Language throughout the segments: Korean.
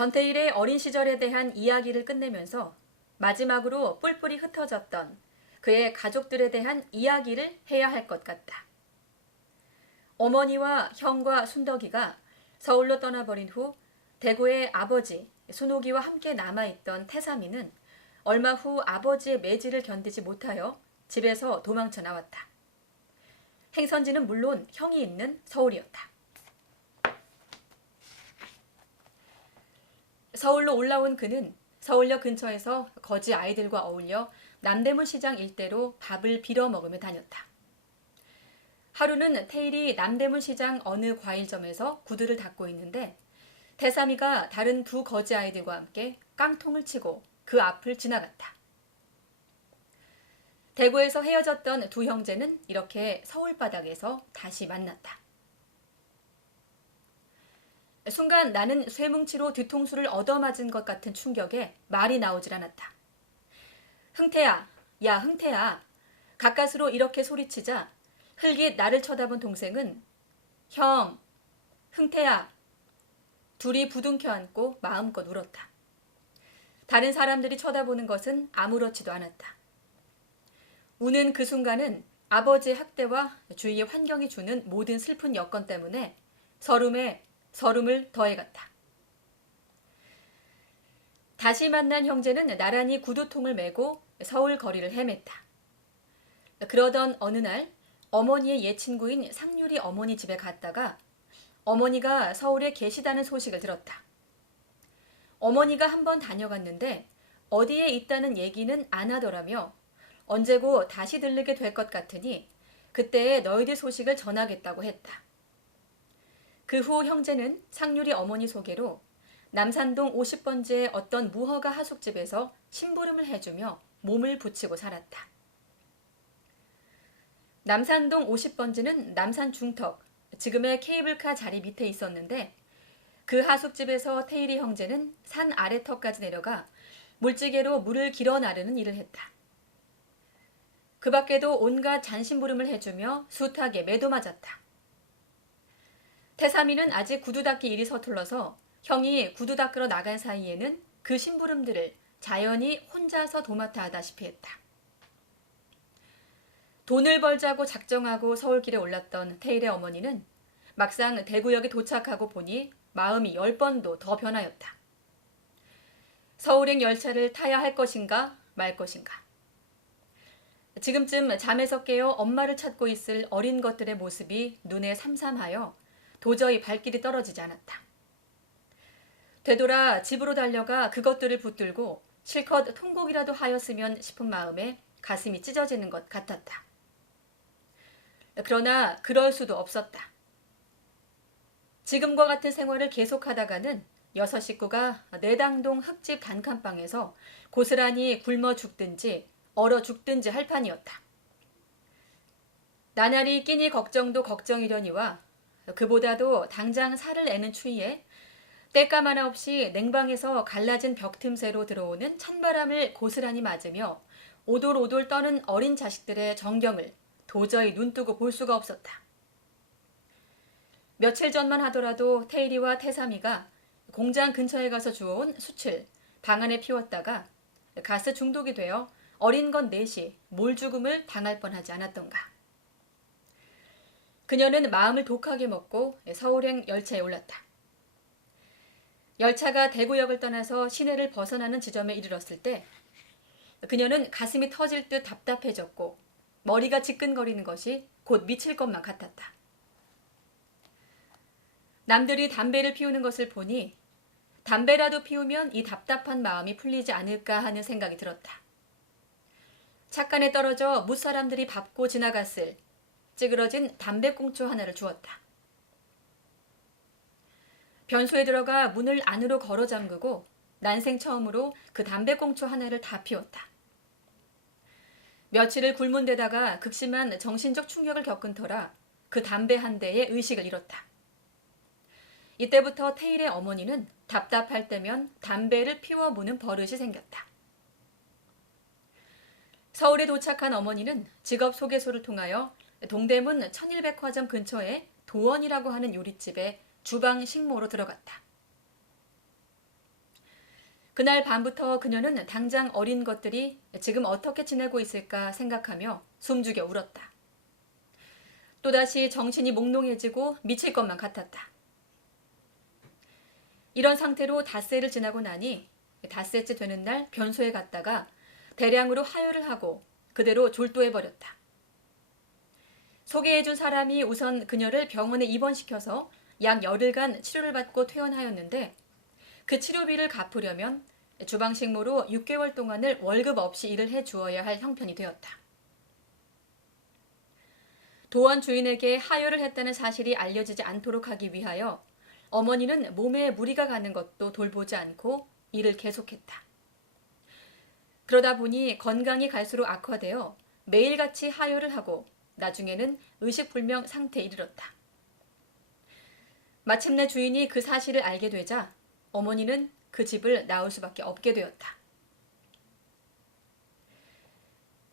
전태일의 어린 시절에 대한 이야기를 끝내면서 마지막으로 뿔뿔이 흩어졌던 그의 가족들에 대한 이야기를 해야 할 것 같다. 어머니와 형과 순덕이가 서울로 떠나버린 후 대구의 아버지 순옥이와 함께 남아있던 태삼이는 얼마 후 아버지의 매질을 견디지 못하여 집에서 도망쳐 나왔다. 행선지는 물론 형이 있는 서울이었다. 서울로 올라온 그는 서울역 근처에서 거지 아이들과 어울려 남대문 시장 일대로 밥을 빌어먹으며 다녔다. 하루는 태일이 남대문 시장 어느 과일점에서 구두를 닦고 있는데 태삼이가 다른 두 거지 아이들과 함께 깡통을 치고 그 앞을 지나갔다. 대구에서 헤어졌던 두 형제는 이렇게 서울 바닥에서 다시 만났다. 순간 나는 쇠뭉치로 뒤통수를 얻어맞은 것 같은 충격에 말이 나오질 않았다. 흥태야, 야 흥태야. 가까스로 이렇게 소리치자 흘깃 나를 쳐다본 동생은 형, 흥태야. 둘이 부둥켜 안고 마음껏 울었다. 다른 사람들이 쳐다보는 것은 아무렇지도 않았다. 우는 그 순간은 아버지의 학대와 주위의 환경이 주는 모든 슬픈 여건 때문에 서름에 서름을 더해갔다. 다시 만난 형제는 나란히 구두통을 메고 서울 거리를 헤맸다. 그러던 어느 날 어머니의 옛 친구인 상률이 어머니 집에 갔다가 어머니가 서울에 계시다는 소식을 들었다. 어머니가 한번 다녀갔는데 어디에 있다는 얘기는 안 하더라며 언제고 다시 들르게 될 것 같으니 그때에 너희들 소식을 전하겠다고 했다. 그 후 형제는 상률이 어머니 소개로 남산동 50번지의 어떤 무허가 하숙집에서 심부름을 해주며 몸을 붙이고 살았다. 남산동 50번지는 남산 중턱, 지금의 케이블카 자리 밑에 있었는데 그 하숙집에서 태일이 형제는 산 아래턱까지 내려가 물지개로 물을 길어 나르는 일을 했다. 그 밖에도 온갖 잔심부름을 해주며 숱하게 매도 맞았다. 태삼이는 아직 구두 닦기 일이 서툴러서 형이 구두 닦으러 나간 사이에는 그 심부름들을 자연히 혼자서 도맡아 하다시피 했다. 돈을 벌자고 작정하고 서울길에 올랐던 태일의 어머니는 막상 대구역에 도착하고 보니 마음이 10번도 더 변하였다. 서울행 열차를 타야 할 것인가 말 것인가. 지금쯤 잠에서 깨어 엄마를 찾고 있을 어린 것들의 모습이 눈에 삼삼하여 도저히 발길이 떨어지지 않았다. 되돌아 집으로 달려가 그것들을 붙들고 실컷 통곡이라도 하였으면 싶은 마음에 가슴이 찢어지는 것 같았다. 그러나 그럴 수도 없었다. 지금과 같은 생활을 계속하다가는 6 식구가 내당동 흙집 단칸방에서 고스란히 굶어 죽든지 얼어 죽든지 할 판이었다. 나날이 끼니 걱정도 걱정이려니와 그보다도 당장 살을 내는 추위에 땔감 하나 없이 냉방에서 갈라진 벽 틈새로 들어오는 찬바람을 고스란히 맞으며 오돌오돌 떠는 어린 자식들의 정경을 도저히 눈뜨고 볼 수가 없었다. 며칠 전만 하더라도 태일이와 태삼이가 공장 근처에 가서 주워온 숯을 방 안에 피웠다가 가스 중독이 되어 어린 건 넷이 몰죽음을 당할 뻔하지 않았던가. 그녀는 마음을 독하게 먹고 서울행 열차에 올랐다. 열차가 대구역을 떠나서 시내를 벗어나는 지점에 이르렀을 때 그녀는 가슴이 터질 듯 답답해졌고 머리가 지끈거리는 것이 곧 미칠 것만 같았다. 남들이 담배를 피우는 것을 보니 담배라도 피우면 이 답답한 마음이 풀리지 않을까 하는 생각이 들었다. 착간에 떨어져 무사람들이 밟고 지나갔을 찌그러진 담배꽁초 하나를 주었다. 변소에 들어가 문을 안으로 걸어 잠그고 난생 처음으로 그 담배꽁초 하나를 다 피웠다. 며칠을 굶은 데다가 극심한 정신적 충격을 겪은 터라 그 담배 한 대에 의식을 잃었다. 이때부터 태일의 어머니는 답답할 때면 담배를 피워 무는 버릇이 생겼다. 서울에 도착한 어머니는 직업 소개소를 통하여 동대문 천일백화점 근처에 도원이라고 하는 요리집에 주방 식모로 들어갔다. 그날 밤부터 그녀는 당장 어린 것들이 지금 어떻게 지내고 있을까 생각하며 숨죽여 울었다. 또다시 정신이 몽롱해지고 미칠 것만 같았다. 이런 상태로 닷새를 지나고 나니 닷새째 되는 날 변소에 갔다가 대량으로 하혈을 하고 그대로 졸도해버렸다. 소개해준 사람이 우선 그녀를 병원에 입원시켜서 약 열흘간 치료를 받고 퇴원하였는데 그 치료비를 갚으려면 주방식모로 6개월 동안을 월급 없이 일을 해주어야 할 형편이 되었다. 도원 주인에게 하혈을 했다는 사실이 알려지지 않도록 하기 위하여 어머니는 몸에 무리가 가는 것도 돌보지 않고 일을 계속했다. 그러다 보니 건강이 갈수록 악화되어 매일같이 하혈을 하고 나중에는 의식불명 상태에 이르렀다. 마침내 주인이 그 사실을 알게 되자 어머니는 그 집을 나올 수밖에 없게 되었다.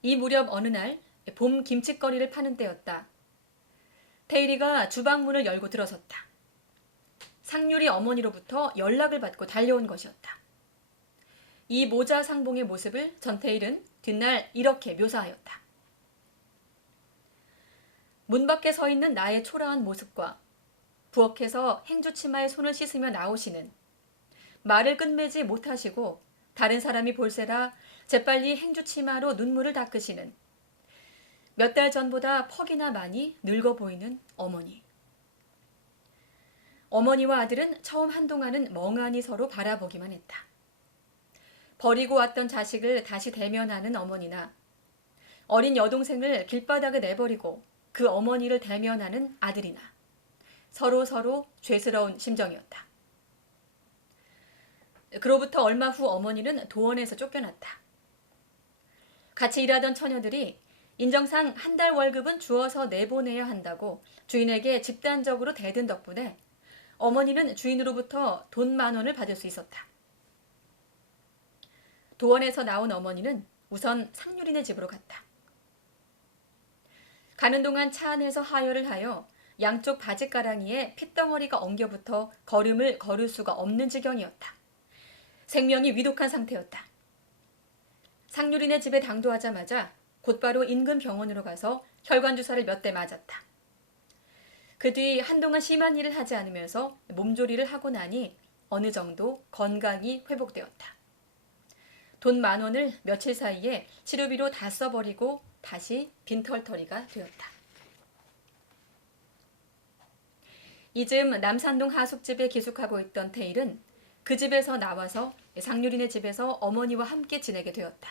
이 무렵 어느 날 봄 김칫거리를 파는 때였다. 테일이가 주방문을 열고 들어섰다. 상률이 어머니로부터 연락을 받고 달려온 것이었다. 이 모자 상봉의 모습을 전태일은 뒷날 이렇게 묘사하였다. 문 밖에 서 있는 나의 초라한 모습과 부엌에서 행주치마에 손을 씻으며 나오시는, 말을 끝매지 못하시고 다른 사람이 볼세라 재빨리 행주치마로 눈물을 닦으시는, 몇 달 전보다 퍽이나 많이 늙어 보이는 어머니. 어머니와 아들은 처음 한동안은 멍하니 서로 바라보기만 했다. 버리고 왔던 자식을 다시 대면하는 어머니나 어린 여동생을 길바닥에 내버리고 그 어머니를 대면하는 아들이나 서로 죄스러운 심정이었다. 그로부터 얼마 후 어머니는 도원에서 쫓겨났다. 같이 일하던 처녀들이 인정상 한 달 월급은 주어서 내보내야 한다고 주인에게 집단적으로 대든 덕분에 어머니는 주인으로부터 돈 10,000원을 받을 수 있었다. 도원에서 나온 어머니는 우선 상률이네 집으로 갔다. 가는 동안 차 안에서 하혈을 하여 양쪽 바지가랑이에 핏덩어리가 엉겨붙어 걸음을 걸을 수가 없는 지경이었다. 생명이 위독한 상태였다. 상률이네 집에 당도하자마자 곧바로 인근 병원으로 가서 혈관주사를 몇 대 맞았다. 그 뒤 한동안 심한 일을 하지 않으면서 몸조리를 하고 나니 어느 정도 건강이 회복되었다. 돈 10,000원을 며칠 사이에 치료비로 다 써버리고 다시 빈털터리가 되었다. 이즘 남산동 하숙집에 기숙하고 있던 테일은 그 집에서 나와서 상률이네 집에서 어머니와 함께 지내게 되었다.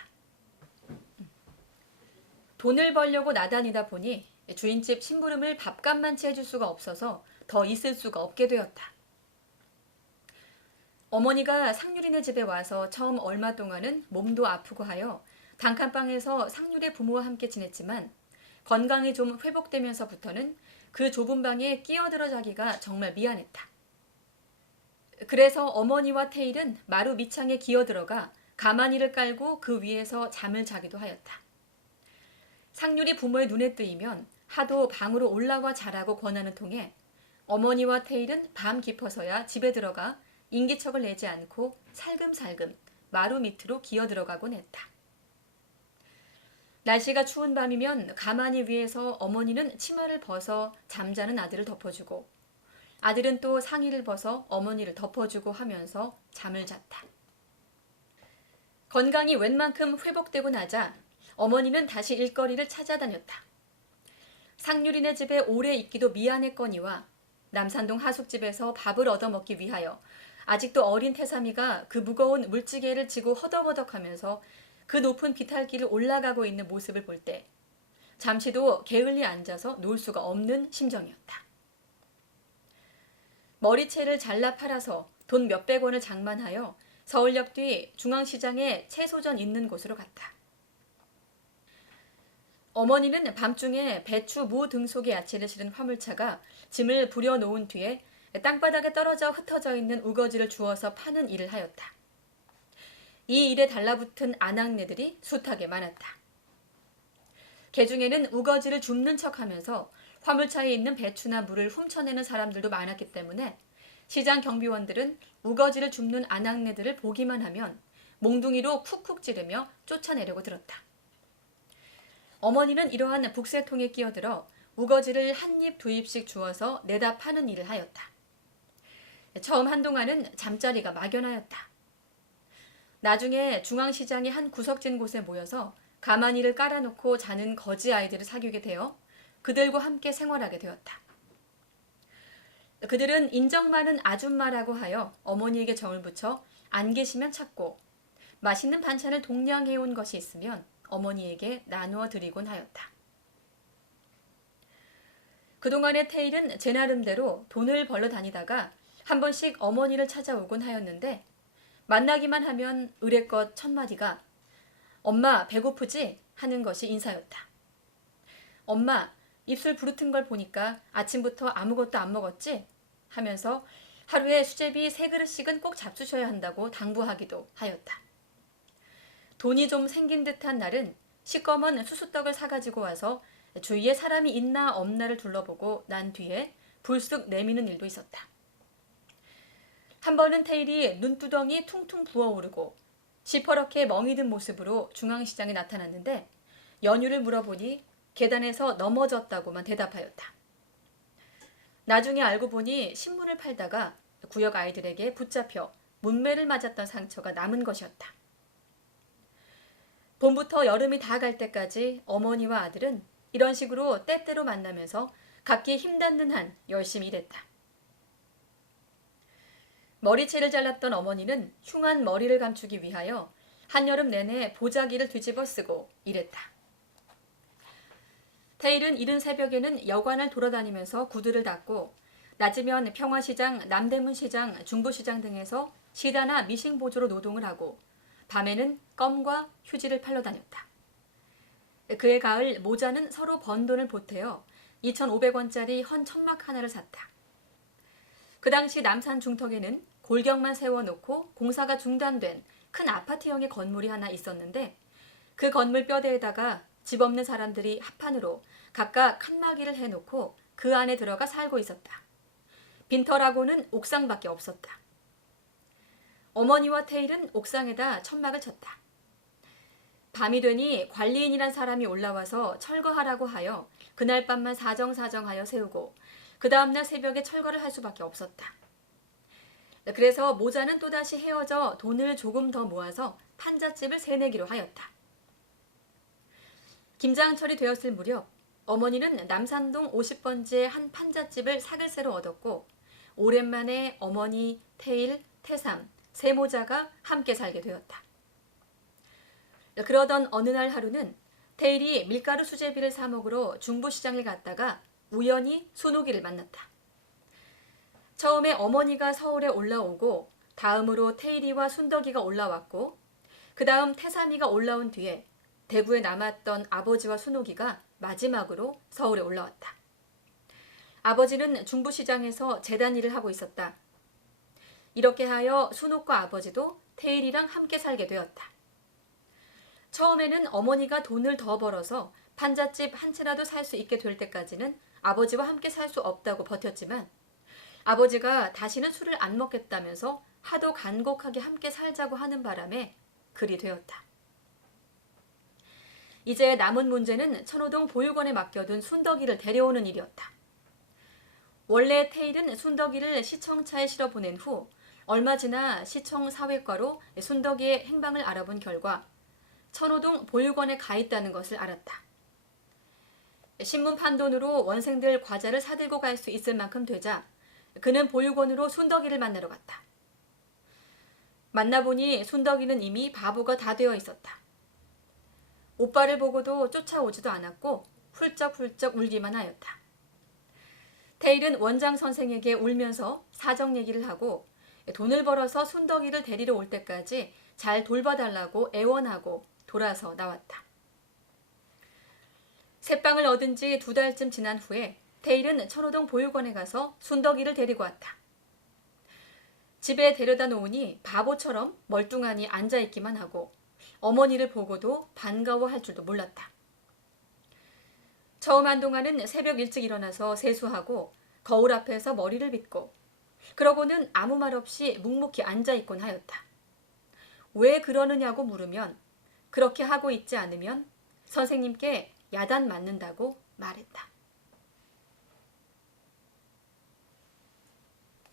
돈을 벌려고 나다니다 보니 주인집 심부름을 밥값만치 해줄 수가 없어서 더 있을 수가 없게 되었다. 어머니가 상률이네 집에 와서 처음 얼마 동안은 몸도 아프고 하여 단칸방에서 상률의 부모와 함께 지냈지만 건강이 좀 회복되면서부터는 그 좁은 방에 끼어들어 자기가 정말 미안했다. 그래서 어머니와 테일은 마루 밑창에 기어들어가 가마니를 깔고 그 위에서 잠을 자기도 하였다. 상률이 부모의 눈에 뜨이면 하도 방으로 올라와 자라고 권하는 통에 어머니와 테일은 밤 깊어서야 집에 들어가 인기척을 내지 않고 살금살금 마루 밑으로 기어들어가곤 했다. 날씨가 추운 밤이면 가마니 위에서 어머니는 치마를 벗어 잠자는 아들을 덮어주고 아들은 또 상의를 벗어 어머니를 덮어주고 하면서 잠을 잤다. 건강이 웬만큼 회복되고 나자 어머니는 다시 일거리를 찾아다녔다. 상률이네 집에 오래 있기도 미안했거니와 남산동 하숙집에서 밥을 얻어먹기 위하여 아직도 어린 태삼이가 그 무거운 물지개를 지고 허덕허덕하면서 그 높은 비탈길을 올라가고 있는 모습을 볼 때 잠시도 게을리 앉아서 놀 수가 없는 심정이었다. 머리채를 잘라 팔아서 돈 몇백 원을 장만하여 서울역 뒤 중앙시장에 채소전 있는 곳으로 갔다. 어머니는 밤중에 배추, 무 등 속의 야채를 실은 화물차가 짐을 부려놓은 뒤에 땅바닥에 떨어져 흩어져 있는 우거지를 주워서 파는 일을 하였다. 이 일에 달라붙은 아낙네들이 숱하게 많았다. 개중에는 우거지를 줍는 척하면서 화물차에 있는 배추나 물을 훔쳐내는 사람들도 많았기 때문에 시장 경비원들은 우거지를 줍는 아낙네들을 보기만 하면 몽둥이로 쿡쿡 찌르며 쫓아내려고 들었다. 어머니는 이러한 북새통에 끼어들어 우거지를 한 입 두 입씩 주어서 내다 파는 일을 하였다. 처음 한동안은 잠자리가 막연하였다. 나중에 중앙시장의 한 구석진 곳에 모여서 가마니를 깔아놓고 자는 거지 아이들을 사귀게 되어 그들과 함께 생활하게 되었다. 그들은 인정 많은 아줌마라고 하여 어머니에게 정을 붙여 안 계시면 찾고 맛있는 반찬을 동량해온 것이 있으면 어머니에게 나누어 드리곤 하였다. 그동안의 테일은 제 나름대로 돈을 벌러 다니다가 한 번씩 어머니를 찾아오곤 하였는데 만나기만 하면 의례껏 첫 마디가 엄마 배고프지? 하는 것이 인사였다. 엄마 입술 부르튼 걸 보니까 아침부터 아무것도 안 먹었지? 하면서 하루에 수제비 3그릇씩은 꼭 잡수셔야 한다고 당부하기도 하였다. 돈이 좀 생긴 듯한 날은 시꺼먼 수수떡을 사가지고 와서 주위에 사람이 있나 없나를 둘러보고 난 뒤에 불쑥 내미는 일도 있었다. 한 번은 테일이 눈두덩이 퉁퉁 부어오르고 시퍼렇게 멍이 든 모습으로 중앙시장에 나타났는데 연유를 물어보니 계단에서 넘어졌다고만 대답하였다. 나중에 알고 보니 신문을 팔다가 구역 아이들에게 붙잡혀 문매를 맞았던 상처가 남은 것이었다. 봄부터 여름이 다 갈 때까지 어머니와 아들은 이런 식으로 때때로 만나면서 각기 힘닿는 한 열심히 일했다. 머리채를 잘랐던 어머니는 흉한 머리를 감추기 위하여 한여름 내내 보자기를 뒤집어 쓰고 일했다. 테일은 이른 새벽에는 여관을 돌아다니면서 구두를 닦고 낮이면 평화시장, 남대문시장, 중부시장 등에서 시다나 미싱보조로 노동을 하고 밤에는 껌과 휴지를 팔러 다녔다. 그해 가을 모자는 서로 번 돈을 보태어 2,500원짜리 헌 천막 하나를 샀다. 그 당시 남산 중턱에는 골경만 세워놓고 공사가 중단된 큰 아파트형의 건물이 하나 있었는데 그 건물 뼈대에다가 집 없는 사람들이 합판으로 각각 칸막이를 해놓고 그 안에 들어가 살고 있었다. 빈터라고는 옥상밖에 없었다. 어머니와 테일은 옥상에다 천막을 쳤다. 밤이 되니 관리인이란 사람이 올라와서 철거하라고 하여 그날 밤만 사정사정하여 세우고 그 다음날 새벽에 철거를 할 수밖에 없었다. 그래서 모자는 또다시 헤어져 돈을 조금 더 모아서 판잣집을 새내기로 하였다. 김장철이 되었을 무렵 어머니는 남산동 50번지의 한 판잣집을 사글세로 얻었고 오랜만에 어머니, 테일, 태삼, 세모자가 함께 살게 되었다. 그러던 어느 날 하루는 테일이 밀가루 수제비를 사 먹으러 중부시장에 갔다가 우연히 순옥이를 만났다. 처음에 어머니가 서울에 올라오고 다음으로 테일이와 순덕이가 올라왔고 그 다음 태삼이가 올라온 뒤에 대구에 남았던 아버지와 순옥이가 마지막으로 서울에 올라왔다. 아버지는 중부시장에서 재단 일을 하고 있었다. 이렇게 하여 순옥과 아버지도 테일이랑 함께 살게 되었다. 처음에는 어머니가 돈을 더 벌어서 판잣집 한 채라도 살 수 있게 될 때까지는 아버지와 함께 살 수 없다고 버텼지만 아버지가 다시는 술을 안 먹겠다면서 하도 간곡하게 함께 살자고 하는 바람에 그리 되었다. 이제 남은 문제는 천호동 보육원에 맡겨둔 순덕이를 데려오는 일이었다. 원래 테일은 순덕이를 시청차에 실어 보낸 후 얼마 지나 시청 사회과로 순덕이의 행방을 알아본 결과 천호동 보육원에 가 있다는 것을 알았다. 신문 판돈으로 원생들 과자를 사들고 갈 수 있을 만큼 되자 그는 보육원으로 순덕이를 만나러 갔다. 만나보니 순덕이는 이미 바보가 다 되어 있었다. 오빠를 보고도 쫓아오지도 않았고 훌쩍훌쩍 울기만 하였다. 테일은 원장 선생에게 울면서 사정 얘기를 하고 돈을 벌어서 순덕이를 데리러 올 때까지 잘 돌봐달라고 애원하고 돌아서 나왔다. 새빵을 얻은 지 2달쯤 지난 후에 테일은 천호동 보육원에 가서 순덕이를 데리고 왔다. 집에 데려다 놓으니 바보처럼 멀뚱하니 앉아있기만 하고 어머니를 보고도 반가워할 줄도 몰랐다. 처음 한동안은 새벽 일찍 일어나서 세수하고 거울 앞에서 머리를 빗고 그러고는 아무 말 없이 묵묵히 앉아있곤 하였다. 왜 그러느냐고 물으면 그렇게 하고 있지 않으면 선생님께 야단 맞는다고 말했다.